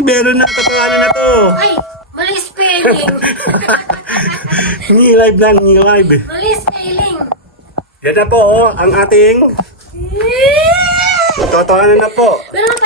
Meron na, katawanan na to. Ay, mali spelling. Live lang, live. Mali spelling. Yan na po, ang ating totohanan na po. Meron ng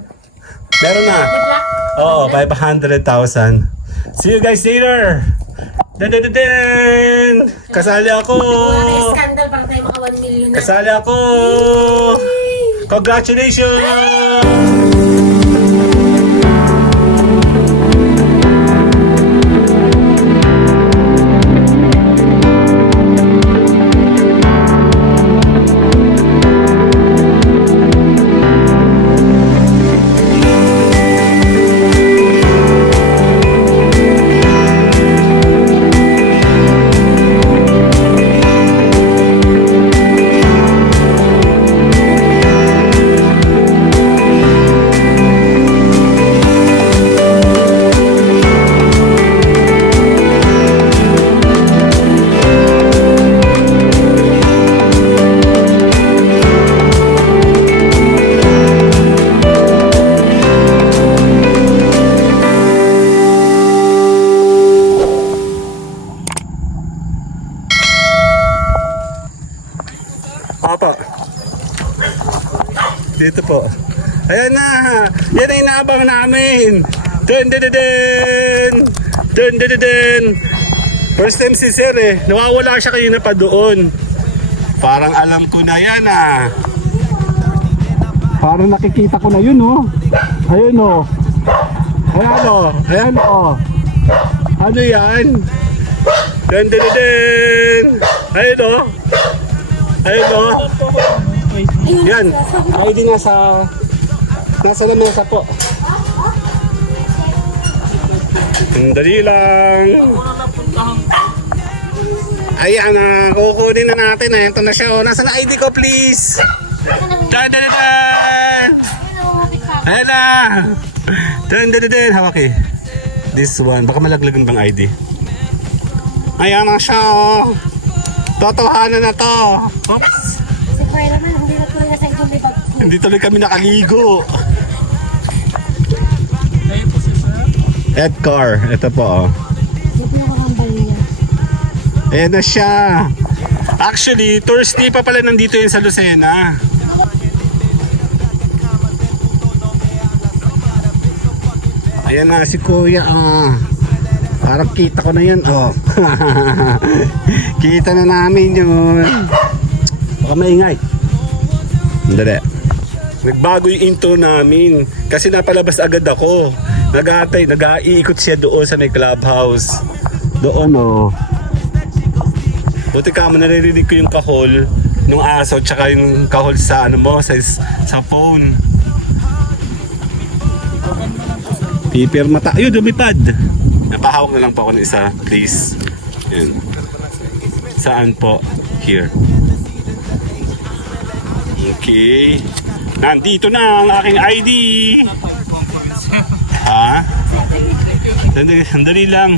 500? Meron na. Black? Oo, 500,000. See you guys later. Dadadadin! Kasali ako. Wala scandal para tayo maka 1 million na. Kasali ako. Congratulations! Opo. Dito po. Ayan na. Yan ang inaabang namin. Dun dun dun dun. Dun dun dun dun. First time si Sir eh. Nawawala siya kanina pa doon. Parang alam ko na yan ah. Parang nakikita ko na yun oh. Ayun oh. Ayan oh. Ayan oh. Ano yan? Dun dun dun dun. Ayun oh. Ayun o. Yan. ID nasa lamesa po. Sandali lang. Ayan na. Kukunin na natin eh. Ito na siya o. Nasaan na ID ko please? Dan dan dan. Ayan na. Dan dan dan. Hawak eh. This one. Baka malaglagan bang ID? Ayan na siya o. Totohanan na to. Oops. Si Kuya naman, hindi na tuloy sa inyong libag. Hindi tuloy kami nakaligo. Edcar. Ito po oh. Hindi pinakakambal niya. Ayan na siya. Actually, Thursday pa pala nandito yun sa Lucena. Ayan na si Kuya ah. Parang kita ko na yan oh. Kita na namin yun. Baka maingay. Dali. Nagbago yung intro namin. Kasi napalabas agad ako. Nag-iikot siya doon sa may clubhouse. Doon oh. Buti ka mo naririnig ko yung kahol nung aso tsaka yung kahol sa ano mo sa phone. Pipirma tayo, lumipad. Napahawak na lang po ako ng isa, please. Yan. Saan po? Here. Okay. Nandito na ang aking ID. Ha? Sandali lang.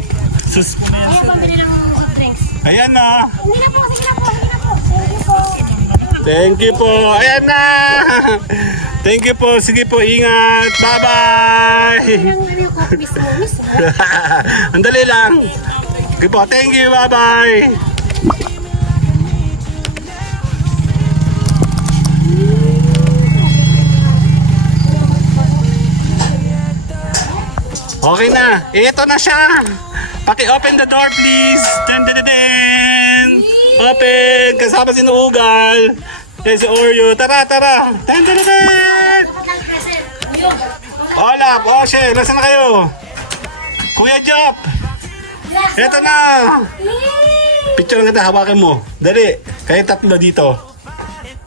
Ayan, pambili ng soft drinks. Ayan na. Hindi na po, sige na po, sige na po. Thank you po. Thank you po. Ayan na. Thank you po. Sige po, ingat. Bye-bye. Ang ano yung coffee mismo. Andali lang. Sige po, thank you. Bye-bye. Okay na. Ito na siya. Paki-open the door, please. Dun, dun, dun, dun. Open. Kasama si Nuugal. Yan si Oreo. Tara, tara. Dun, dun, dun, dun. Hola, Oshe. Nasaan na kayo? Kuya Jop. Ito na. Picture lang kita. Hawakan mo. Dali. Kayo tatlo dito.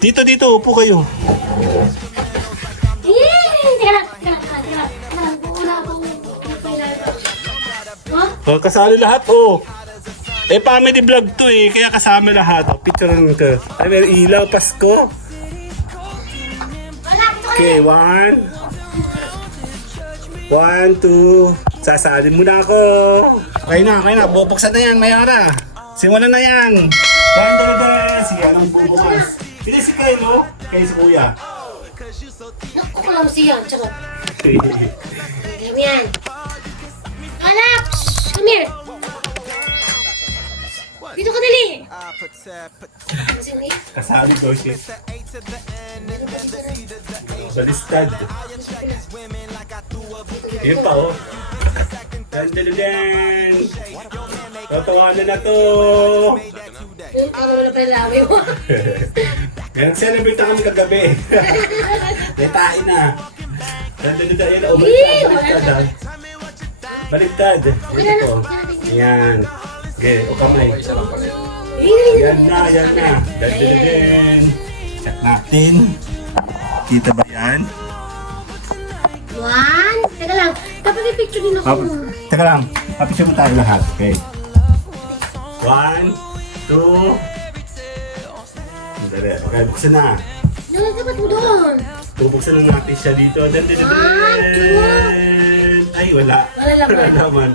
Dito, dito. Upo kayo. Oh, kasali lahat, oh. Eh, family vlog to eh, kaya kasama lahat. Oh, picture lang ka. Ay, may ilaw, Pasko. Okay, 1, 2. Sasalin muna ako. Okay na. Bubuksan na yan, Mayara. Simulan na yan. Dan. Sige, anong bubukas? Hindi si Kyle, no? Kaya si Kuya. Ko lang siya. Tsaka. Alam yan. Anak! Shh! Come here! Dito ka dali! Sini? Kasali ko siya. Balistad. Yun pa oh. Dan. Tatawanan na to. Ano mo na pala lawi mo? Yan, celebrate kami kagabi. May tayo na. Dan. Yan, oh, baliktad. Baliktad. Ito. Yan. Okay, o kamay. Yan na. Dan. Check natin. Kita ba yan? One. Teka lang. Dapat may picture din ako. Teka lang. Papisyon mo tayo lahat. Okay. 1, 2. Dali. Okay, buksan na. Ano dapat mo doon? Bubuksan na natin siya dito. Dan. 1, 2. Ay, wala. Wala lang. Wala naman.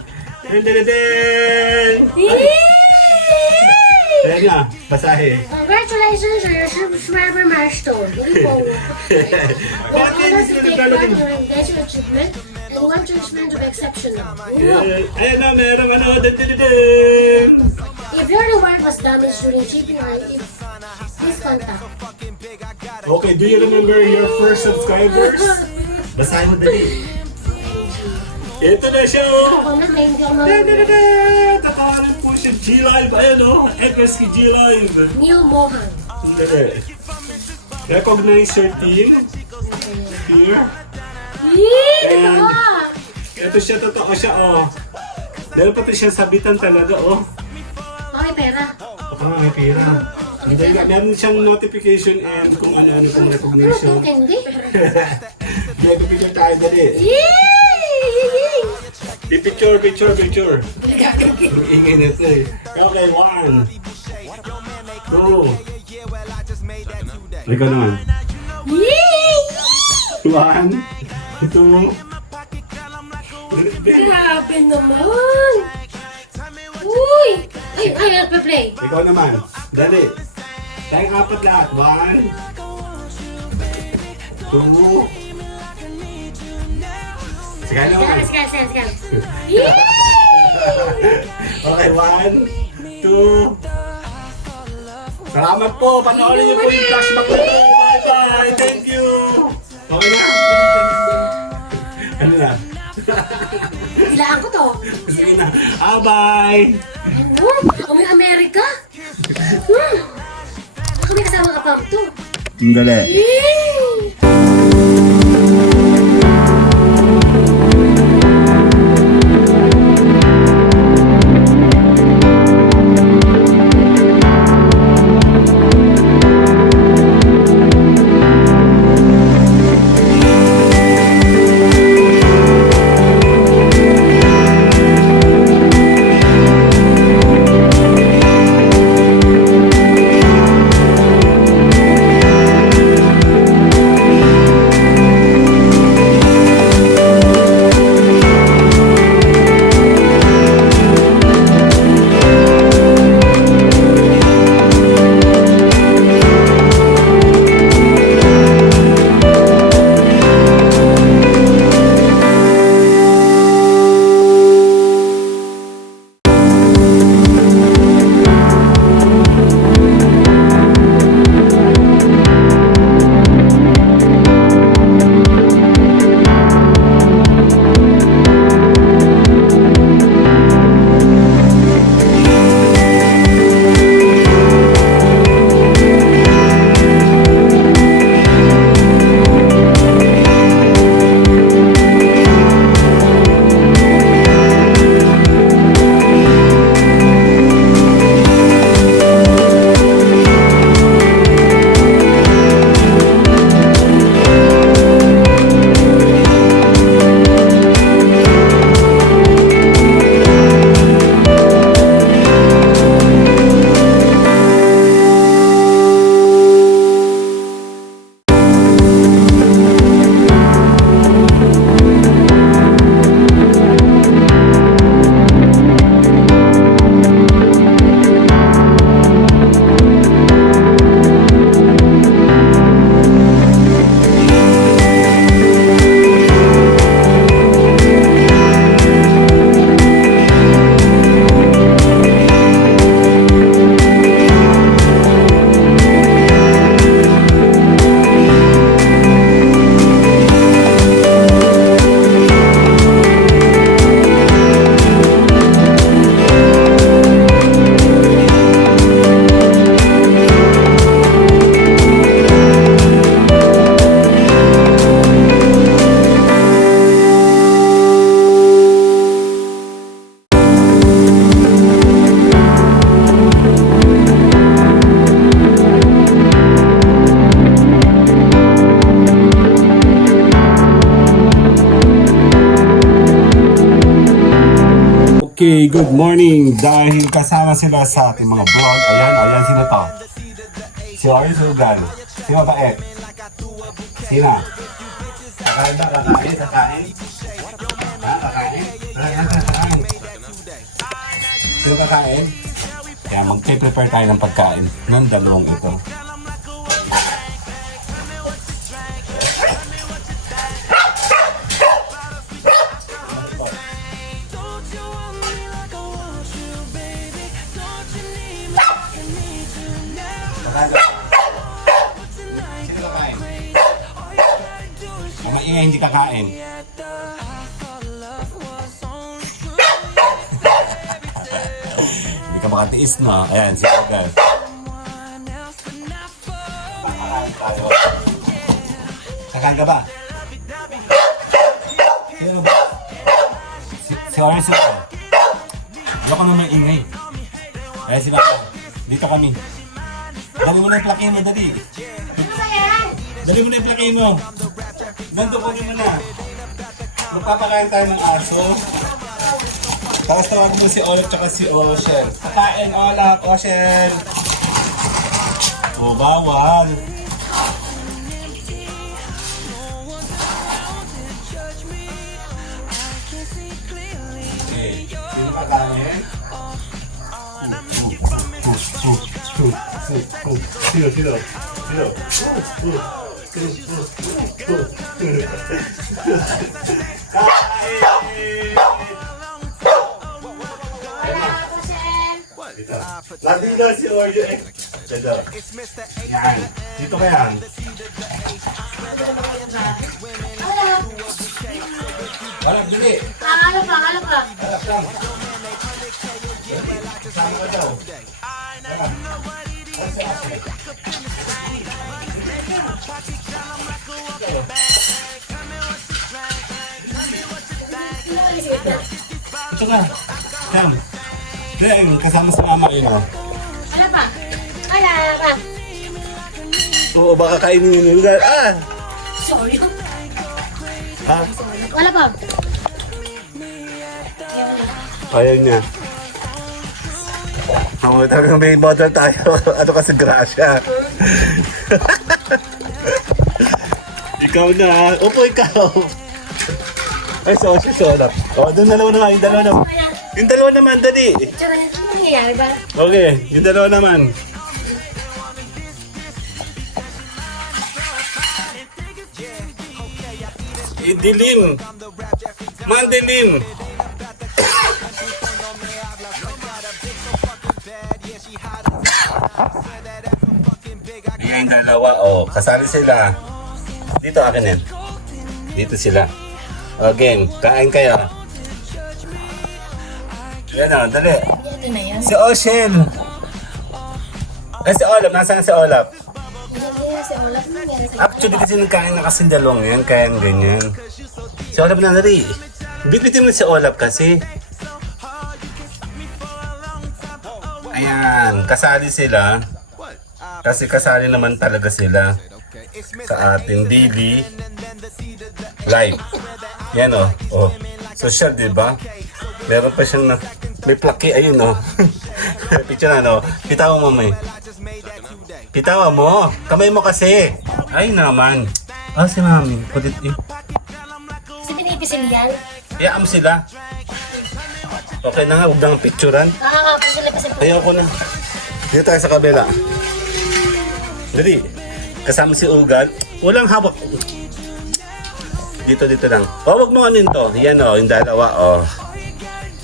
Dan. Ayan nga, basahe. Congratulations on your subscriber milestone. Really po. Go on to take part in your engagement achievement and want to experience to be exceptional. Ayan na, meron ano. Dan. If your reward was damaged during shipping or if please contact. Okay, do you remember your first subscribers? Basahin mo dali. Ito na siya oh. Ako na, hindi ako Tatawanan po siya G-Live. Ayan o. FSK G-Live. Neil Mohan. Hindi. Recognize your team. Here. Yee! And Diba? ito siya. Totoo siya oh. Meron pati siya sabitan talaga oh. Okay, pera. Baka nga may pera. Hindi nga. Meron siyang notification and kung ano-ano pong Ano recognition. to, candy? May picture tayo dali. Yee! Picture. Ang ingay nito eh. Okay, 1, 2. Ikaw naman. Yee! 1, 2. Grabe naman! Uy! Ay, nagpa-play. Ikaw naman. Dali. Tayong apat lahat. 1, 2. Sige naman. Scan. Yee! Okay, 1, 2. Salamat po. Panoorin niyo po yung flashback na po. Bye-bye. Thank you. Okay na. Ano na? Kailangan ko to. Sige na. Bye. Ano? Amoy Amerika? Kami kasama ka pa to. Dali. Yee! Okay, good morning. Dahil kasama sila sa ating mga vlog. Ayan, sino to? Si Oris Ugal. Sino ba eh? Sino? Kakain ba? Kakain? Kakain? Ha? Kakain? Kakain. Sino kakain? Kaya mag-prepare tayo ng pagkain ng dalawang ito. Sino kakain? Kung maingay hindi kakain. Hindi ka makatiis na. Ayan, si Ogal. Kakain ka ba? Sino ba? Si Orange Ogal. Huwag ka naman ingay. Ayan si Papa. Dito kami. Dali mo na yung plaki mo, dali. Dali mo na yung plaki mo. Ganto ko mo na. Magpapakain tayo ng aso. Tapos tawag mo si Olaf tsaka si Oshel. Kakain, Olaf, Oshel. O, bawal. Okay, sino kakain? Sino? Lagi na si Oreo eh. Dito. Yan. Dito ka yan. Walang bili. Alap lang. Harap lang. Saan ka daw? Ito ka. Yan. Yan, kasama sa mama yun. Alap pa. Oo, baka kainin yung lugar. Ah! Sorry. Ha? Wala pa. Ayaw niya. Ang talagang may model tayo. Ano kasi grasya. Ikaw na. Upo ikaw. Ay, solap. O, doon dalawa naman. Yung dalawa naman. Yung dalawa naman, dali. Tsaka, ano nangyayari ba? Okay, yung dalawa naman. Dilim. Mandilim. Ayan, dalawa. Oh, kasali sila. Dito akin yan. Dito sila. Okay, kain kayo. Yan o, dali. Ito na yan. Si Ocean. Ay, si Olaf. Nasaan si Olaf? Si Olaf nangyari sa Actually, kasi nagkain na kasi dalawang yan. Kaya ganyan. Si Olaf na nari. Bitbitin mo si Olaf kasi. Ayan, kasali sila. Kasi kasali naman talaga sila sa ating daily life. Yan o. Oh. Social, di ba? Meron pa siyang may plaki. Ayun o. Picture na no. Pitawa mo may. Pitawa mo. Kamay mo kasi. Ay naman. Ah, si mami. Pudit eh. Si pinipisil yan. Iyaan mo sila. Okay na nga. Huwag nang picturean. Nakakapagsalip kasi. Ayoko na. Dito tayo sa kabila. Dali. Kasama si Ugal. Walang hawak. Dito lang. Oh, wag mo anin to. Yan oh, yung dalawa oh.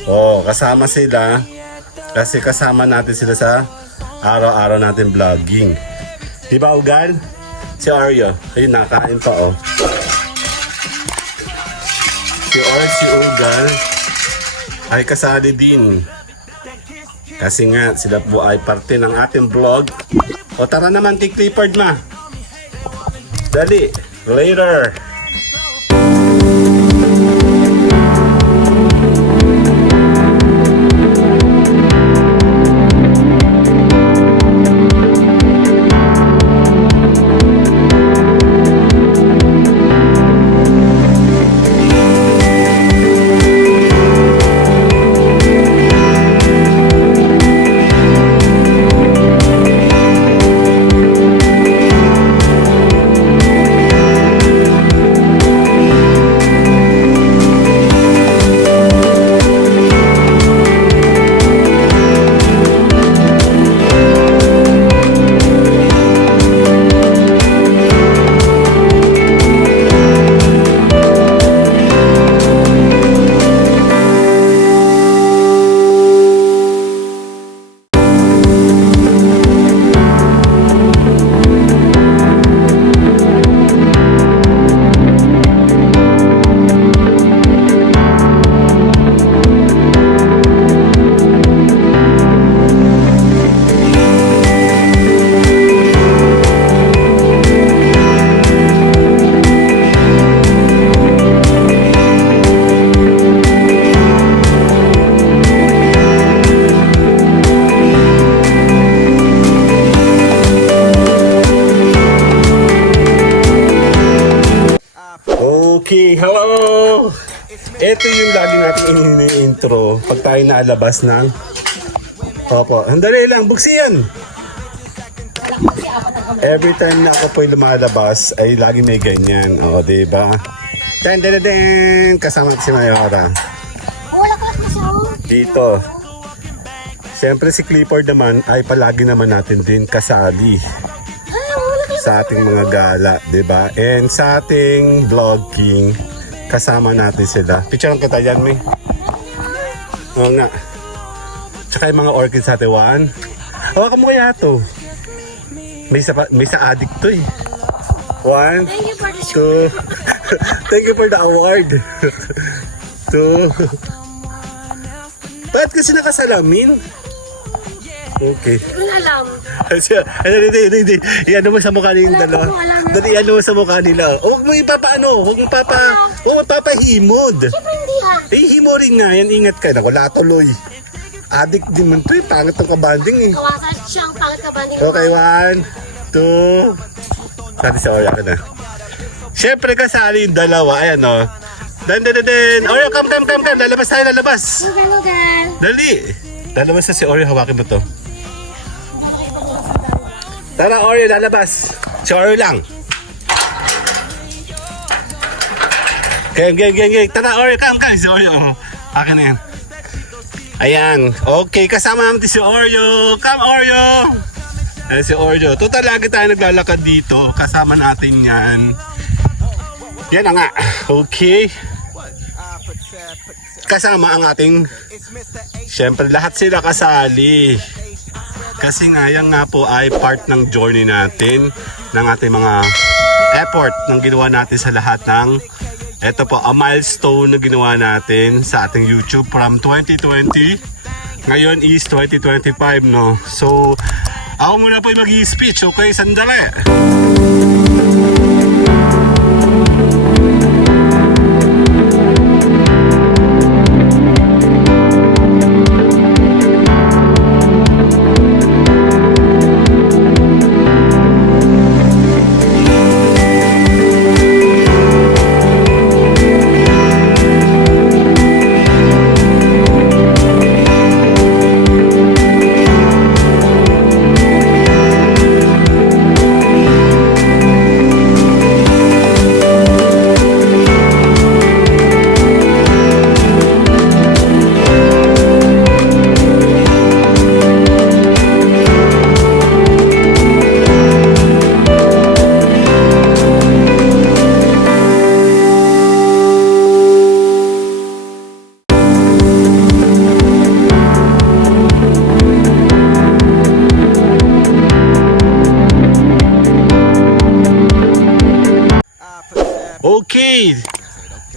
Oh, kasama sila. Kasi kasama natin sila sa araw-araw natin vlogging. Di ba Ugal? Si Oreo. Ayun, nakain pa oh. Si Oreo, si Ugal ay kasali din. Kasi nga, sila po ay parte ng ating vlog. O tara naman, Clifford ma. Dali, later. Okay, hello! Ito yung lagi natin ini-intro pag tayo nalabas ng... Opo, handali lang, buksi yan! Every time na ako po'y lumalabas ay lagi may ganyan. O, diba? Ten, ten, ten, kasama si Mayora. Wala ka na siya. Dito. Siyempre si Clifford naman ay palagi naman natin din kasali sa ating mga gala, 'di ba? And sa ating vlogging, kasama natin sila. Picturean kita yan, May. Oo nga. Tsaka yung mga orchids sa atin, Juan. Hawakan mo kaya to. May sa addict to eh. 1, Thank you for the 2. Thank you for the award. 2. Bakit kasi nakasalamin? Okay. Hindi ko alam. Hindi. Iano mo sa mukha nilang Wala dalawa. ko alam. Dali, iano mo sa mukha nila. Huwag mo ipapaano. Huwag mo papahimod. Siyempre hindi ah. Himo rin nga. Yan, ingat ka na. Wala tuloy. Addict din man to eh. Pangit ng kabanding eh. Kawasan siyang pangit ka ba? Okay, 1, 2. Sabi sa Oya ka na. Siyempre kasali yung dalawa. Ayan o. Dan. Oreo, come. Lalabas tayo. Lugan. Dali. Lalabas na si Oreo. Hawakin mo to. Tara, Oreo, lalabas. Si Oreo lang. Gang. Tara, Oreo, come. Si Oreo. Akin na yan. Ayan. Okay, kasama natin si Oreo. Come, Oreo. Ayan si Oreo. Total, lagi tayo naglalakad dito. Kasama natin yan. Yan na nga. Okay. Kasama ang ating... Siyempre, lahat sila kasali. Kasi nga, yan nga po ay part ng journey natin, ng ating mga effort ng ginawa natin sa lahat ng, eto po, a milestone na ginawa natin sa ating YouTube from 2020. Ngayon is 2025, no? So, ako muna po yung mag-i-speech, okay? Sandali! Okay,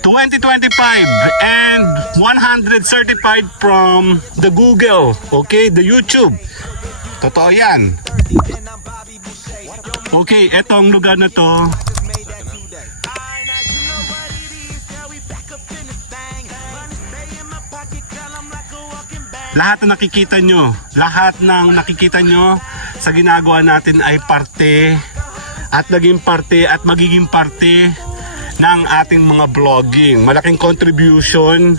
2025 and 100 certified from the Google, okay, the YouTube. Totoo yan. Okay, etong lugar na to. Lahat ng nakikita nyo sa ginagawa natin ay parte at naging parte at magiging parte ng ating mga vlogging. Malaking contribution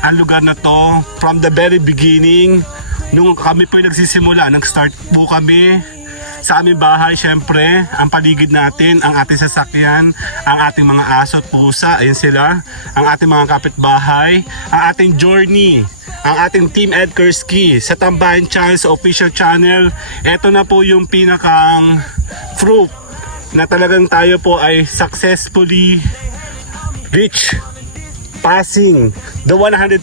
ang lugar na to from the very beginning. Nung kami po nagsisimula, nag-start po kami sa aming bahay. Syempre, ang paligid natin, ang ating sasakyan, ang ating mga aso at pusa, ayun sila, ang ating mga kapitbahay, ang ating journey, ang ating Team Ed Kursky sa Tambayan Channel, sa official channel. Ito na po yung pinakang proof na talagang tayo po ay successfully reach passing the 100,000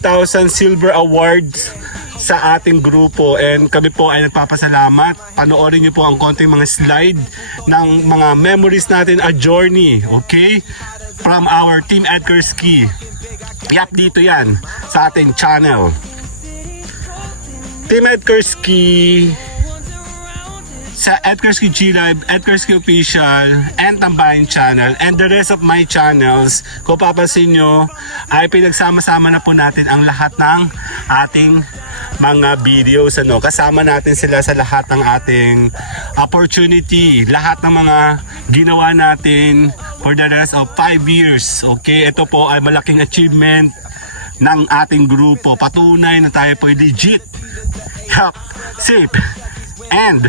silver awards sa ating grupo, and kami po ay nagpapasalamat. Panoorin niyo po ang konting mga slide ng mga memories natin, a journey, okay, from our Team Ed Kursky. Yap, dito yan sa ating channel Team Ed Kursky, sa Ed Kursky G Live, Ed Kursky Official, and Tambayan Channel, and the rest of my channels. Kung papansin nyo, ay pinagsama-sama na po natin ang lahat ng ating mga videos. Kasama natin sila sa lahat ng ating opportunity, lahat ng mga ginawa natin for the rest of 5 years. Okay, ito po ay malaking achievement ng ating grupo. Patunay na tayo po ay legit, yup, safe, and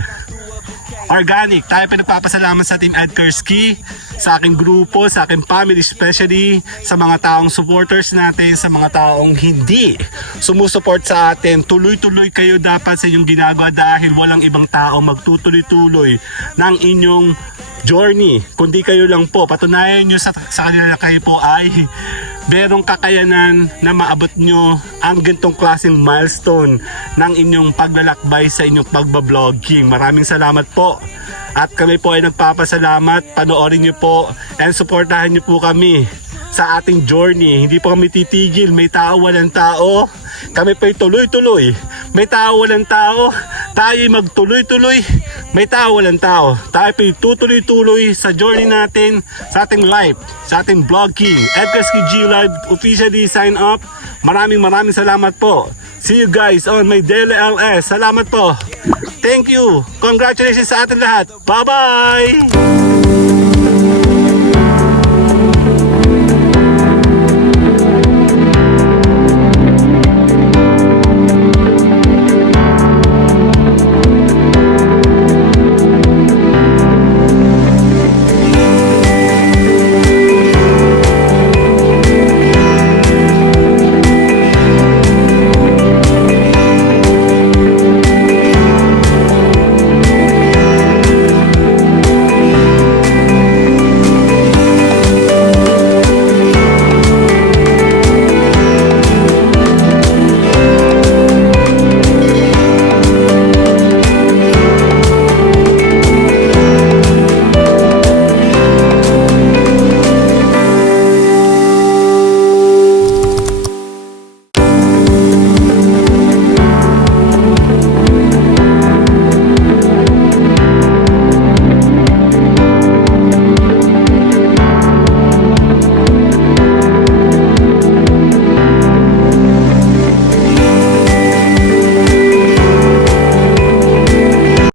organic. Tayo pinagpapasalamat sa Team Ed Kursky, sa aking grupo, sa aking family, especially sa mga taong supporters natin, sa mga taong hindi sumusuport sa atin. Tuloy-tuloy kayo dapat sa inyong ginagawa dahil walang ibang tao magtutuloy-tuloy ng inyong journey, kundi kayo lang po. Patunayan nyo sa kanila na kayo po ay merong kakayanan na maabot nyo ang ganitong klaseng milestone ng inyong paglalakbay sa inyong pagbablogging. Maraming salamat po. At kami po ay nagpapasalamat. Panoorin nyo po and supportahan nyo po kami sa ating journey. Hindi po kami titigil. May tao, walang tao. Kami po ay tuloy-tuloy. May tao, walang tao. Tayo ay magtuloy-tuloy. May tao, walang tao. Tayo po ay tutuloy-tuloy sa journey natin, sa ating life, sa ating vlogging. Ed Kursky G Live officially sign up. Maraming salamat po. See you guys on my daily LS. Salamat po. Thank you. Congratulations sa ating lahat. Bye-bye!